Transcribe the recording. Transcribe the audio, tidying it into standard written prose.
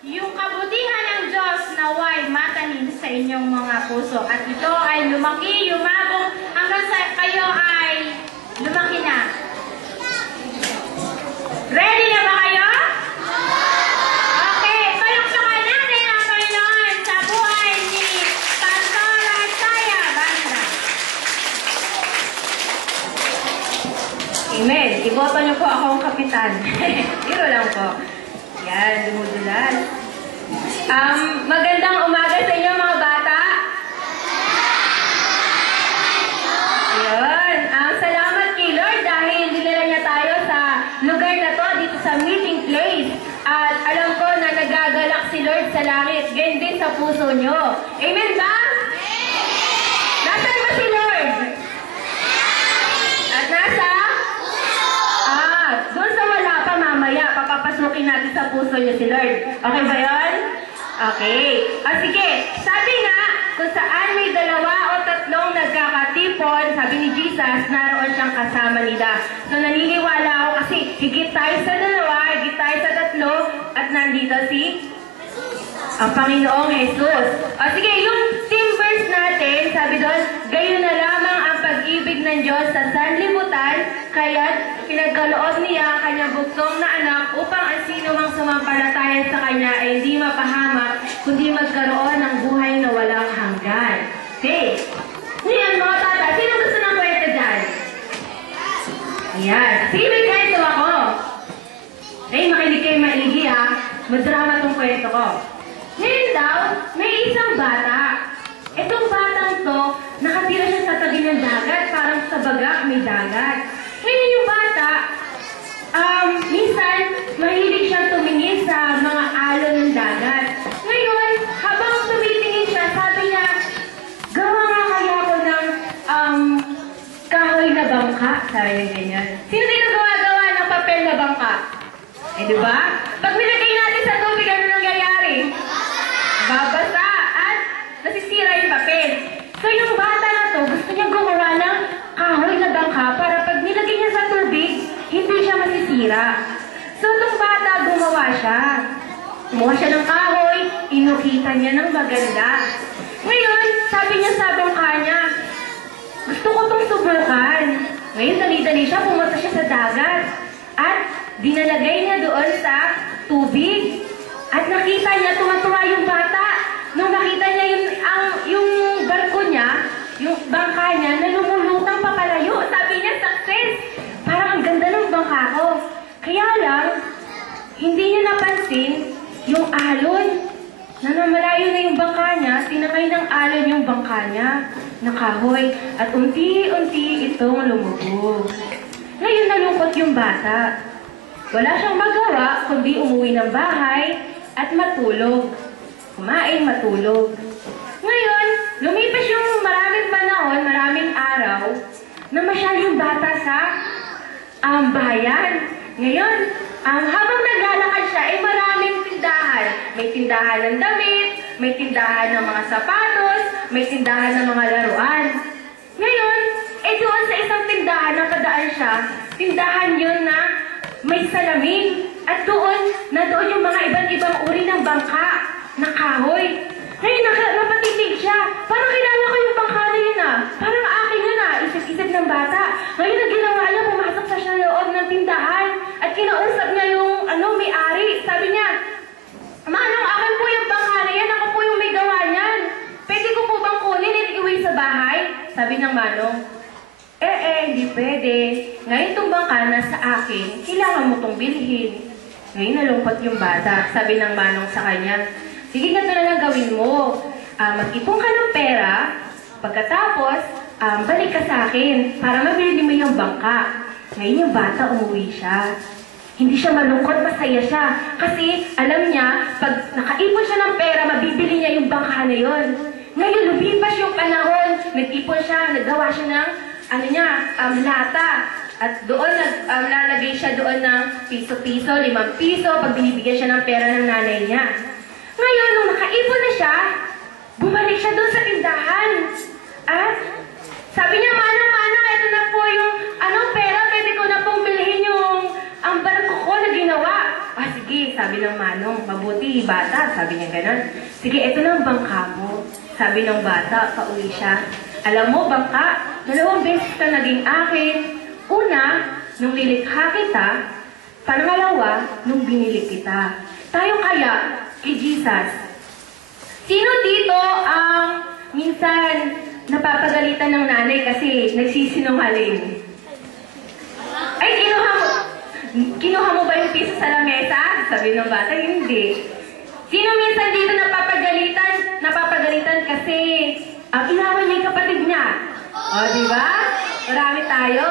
Yung kabutihan ng Diyos naway matanim sa inyong mga puso. At ito ay lumaki, yumabong, hanggang sa kayo ay lumaki na. Ready na ba kayo? Okay, palukpakan natin ang Panginoon sa buhay ni Pastor Isaiah Banda. Amen. Iboto niyo po akong kapitan. Biro lang po. Yan, dumudulas. Magandang umaga sa inyo mga bata. Ayun. Salamat kay Lord dahil dinala niya tayo sa lugar na to, dito sa meeting place. At alam ko na nagagalak si Lord sa langit. Ganyan din sa puso nyo. Amen ba? Nasaan ba si Lord? At nasa? Doon sa wala pa mamaya, papapasukin natin sa puso niyo si Lord. Okay ba yun? Okay. Sige, sabi nga, kung saan may 2 o 3 nagkakatipon, sabi ni Jesus, naroon siyang kasama nila. So naniniwala ako kasi higit tayo sa 2, higit tayo sa 3, at nandito si ang Panginoong Jesus. Sige, yung team verse natin, sabi doon, gayon na lamang ang pag-ibig ng Diyos sa sanlibutan, kaya't pinagkaloob niya ang kanyang buktong na anak upang ang sino mang sumampalataya sa kanya ay hindi mapahamak, kundi magkaroon ng buhay na walang hanggan. Okay. Ngayon mga bata, sino gusto ng kwento dyan? Ayan. Sige, may kwento ako. Makinig kayo mailigi ha. Madrama tong kwento ko. Ngayon daw, may isang bata. Itong batang to, nakatira siya sa tabi ng dagat, parang sa bagak may dagat. Ngayon yung bata, minsan, mahilig siyang tumingin sa mga alon ng dagat. Ngayon, habang tumitingin siya, sabi niya, gawa nga kaya ako ng kahoy na bangka. Sabi niya ganyan. Sino dito gawa-gawa ng papel na bangka? Diba? Pag nilagay natin sa tubig, ano nangyayari? Babasa at nasisira yung papel. So yung bata na to, gusto niya gumawa ng kahoy na bangka para pag nilagay niya sa tubig, hindi siya masisira. So itong bata, gumawa siya. Gumawa siya ng kahoy, inukita niya ng maganda. Ngayon, sabi niya sa bangka niya, gusto ko itong subukan. Ngayon, dali-dali siya, pumunta siya sa dagat. At dinalagay niya doon sa tubig. At nakita niya, tumatuwa yung bata. Nung nakita niya yung barko niya, yung bangka niya, na lumulutang papalayo. Sabi niya, success! Parang ang ganda ng bangka ko. Kaya lang, hindi niya napansin yung alon. Na namalayo na yung bangka niya, tinakay ng alon yung bangka niya na kahoy. At unti-unti itong lumubog. Ngayon nalungkot yung bata. Wala siyang magawa kundi umuwi ng bahay at matulog. Kumain, matulog. Ngayon, lumipas yung maraming panahon, maraming araw, na masyal yung bata sa bayan. Ngayon, habang naglalakad siya, ay maraming tindahan. May tindahan ng damit, may tindahan ng mga sapatos, may tindahan ng mga laruan. Ngayon, doon sa isang tindahan, napadaan siya, tindahan yun na may salamin. At doon yung mga iba't-ibang uri ng bangka na kahoy. Ngayon, napatitig siya. Parang kilala ko yung bangka na yun Parang akin yun isip-isip ng bata. Ngayon, na ginawa niya, pumasok sa siya loob ng tindahan. At kinausap niya yung may-ari. Sabi niya, Manong, akin po yung bangka na yan. Ako po yung may gawa niyan. Pwede ko po bang kunin at iuwi sa bahay? Sabi ng Manong, hindi pwede. Ngayon itong bangka na sa akin, kailangan mo itong bilhin. Ngayon nalungkot yung bata. Sabi ng Manong sa kanya, sige, ganito na lang gawin mo. Mag-ipon ka ng pera, pagkatapos, balik ka sa akin para mabili mo yung bangka. Ngayon yung bata, umuwi siya. Hindi siya malungkot, masaya siya. Kasi alam niya, pag nakaipon siya ng pera, mabibili niya yung bangka na yun. Ngayon, lumipas yung panahon, nag-ipon siya, naggawa siya ng lata. At doon, lalagay siya doon ng piso-piso, 5 piso, pag binibigyan siya ng pera ng nanay niya. Ngayon, nung nakaipon na siya, bumalik siya doon sa tindahan. At sabi niya, Manong, ito na po yung pera, pwede ko na pong bilhin yung ang barko ko na ginawa. Sige, sabi sabi ng manong. Mabuti, bata, sabi niya ganon. Sige, ito na ang bangka mo. Sabi ng bata, pauwi siya. Alam mo, bangka, 2 beses ka naging akin. Una, nung lilikha kita. Pangalawa, nung binili kita. Tayo kaya, kay Jesus. Sino dito ang minsan napapagalitan ng nanay kasi nagsisinungaling? Ay, kinuha mo ba yung piso sa lamesa? Sabi ng bata, hindi. Sino minsan dito napapagalitan kasi ang inawan niya yung kapatid niya? O, di ba? Marami tayo.